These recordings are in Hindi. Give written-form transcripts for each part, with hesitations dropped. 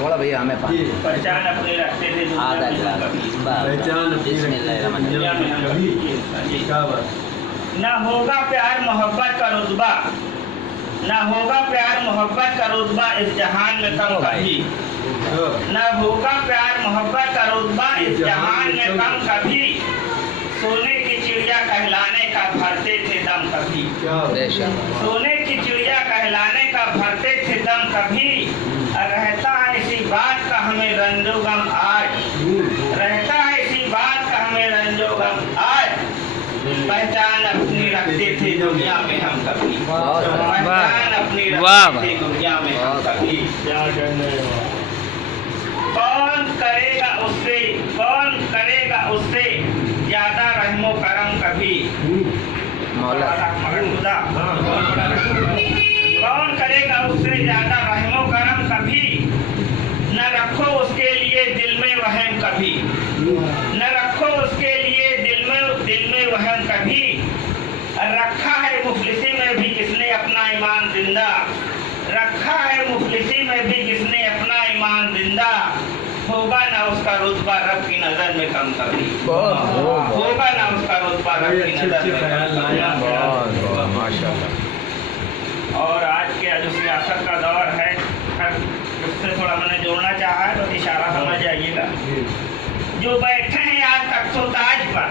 थोड़ा भैया हमें पानी पहचान अपनी रखते थे आधा गिलास पहचान अपनी दुनिया में हम कभी जी। क्या बात न होगा प्यार मोहब्बत का रुतबा, न होगा प्यार मोहब्बत का रुतबा इस जहान में कम कभी, न होगा प्यार मोहब्बत का रुतबा इस जहान में कम कभी। सोने की चिड़िया कहलाने का भरते थे दम कभी, सोने की चिड़िया कहलाने का भरते थे दम कभी। रहता है इसी बात का हमें रंजोगम आज, रहता है इसी बात का हमें रंजोगम आज। पहचान अपनी रखते थे दुनिया में हम कभी, पहचान अपनी रखते थे दुनिया में हम कभी। कौन करेगा उससे ज्यादा रहमो करम कभी, कौन करेगा उससे ज्यादा रहमो करम कभी। न रखो उसके लिए दिल में वहम कभी, न रखो उसके लिए दिल में वहम कभी। रखा है मुफलिसी में भी जिसने अपना ईमान जिंदा, रखा है मुफलिसी में भी जिसने अपना ईमान जिंदा। होगा ना उसका रुतबा रब की नजर में कम कभी, होगा ना उसका रुतबा रब की नजर में कम कभी। माशाल्लाह। और आज के जो सियासत का दौर है उससे थोड़ा मैंने जोड़ना चाहा है, तो इशारा समझ जाइएगा। जो बैठे हैं आज तक तो ताज पर,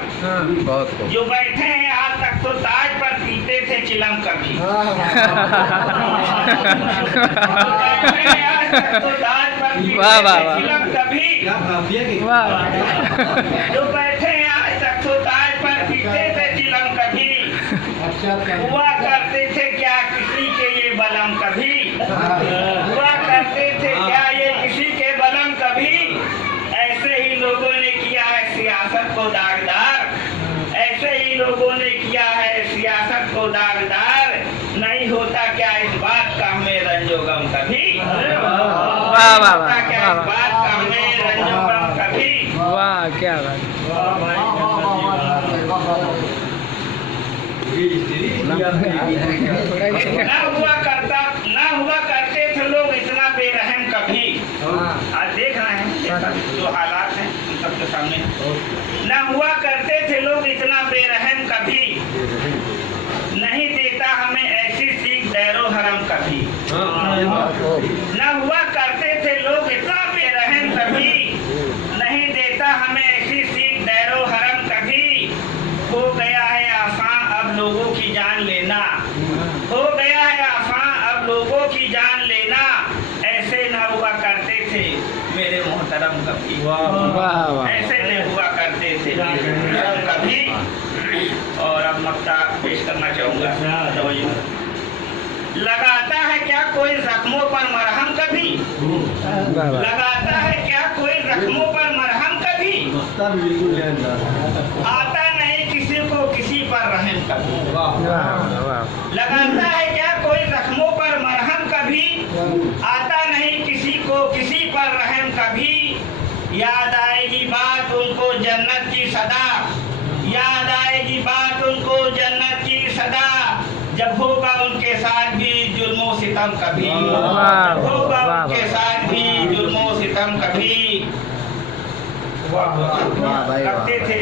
जो बैठे हैं आज तक तो ताज पर पीते थे चिलम कभी, जो बैठे हैं आज तक तो ताज पर पीते थे चिलम कभी, जो बैठे हैं आज तक तो ताज पर पीते थे चिलम कभी। हुआ करते थे क्या किसी के ये बलम कभी, हुआ करते थे क्या ये किसी के बलम कभी। ऐसे ही लोगों ने किया है सियासत को दागदार, ऐसे ही लोगों ने किया है सियासत को दागदार। नहीं होता क्या इस बात का हमें रंजोगम कभी, होता क्या इस बात का हमें रंजोगम कभी। वाह क्या बात। ना हुआ करते थे लोग इतना बेरहम कभी। आज देख रहे हैं जो हालात हैं उन सबके सामने। न हुआ करते थे लोग इतना बेरहम कभी, नहीं देता हमें ऐसी सीख दैरो हरम कभी। न हुआ करते थे लोग इतना बेरहम कभी, नहीं देता हमें ऐसी सीख दैरो हरम कभी। हो गया है आसान अब लोगों की जान लेना, हो गया है आसान अब लोगों की जान लेना। ऐसे न हुआ करते थे मेरे मोहतरम कभी, ऐसे न हुआ करते थे मेरे मोहतरम कभी। और अब मक्ता पेश करना चाहूँगा। लगाता है क्या कोई जख्मों पर मरहम कभी, लगाता है क्या कोई जख्मों पर मरहम कभी। आता नहीं किसी को किसी पर रहम कभी, लगाता है क्या कोई जख्मों पर मरहम कभी। आता नहीं किसी को किसी पर रहम कभी। याद आएगी बात उनको जन्नत की सदा, याद आएगी बात उनको जन्नत की सदा। जब होगा उनके साथ भी जुल्मों सितम कभी, जब होगा उनके साथ भी जुल्मों सितम कभी। करते थे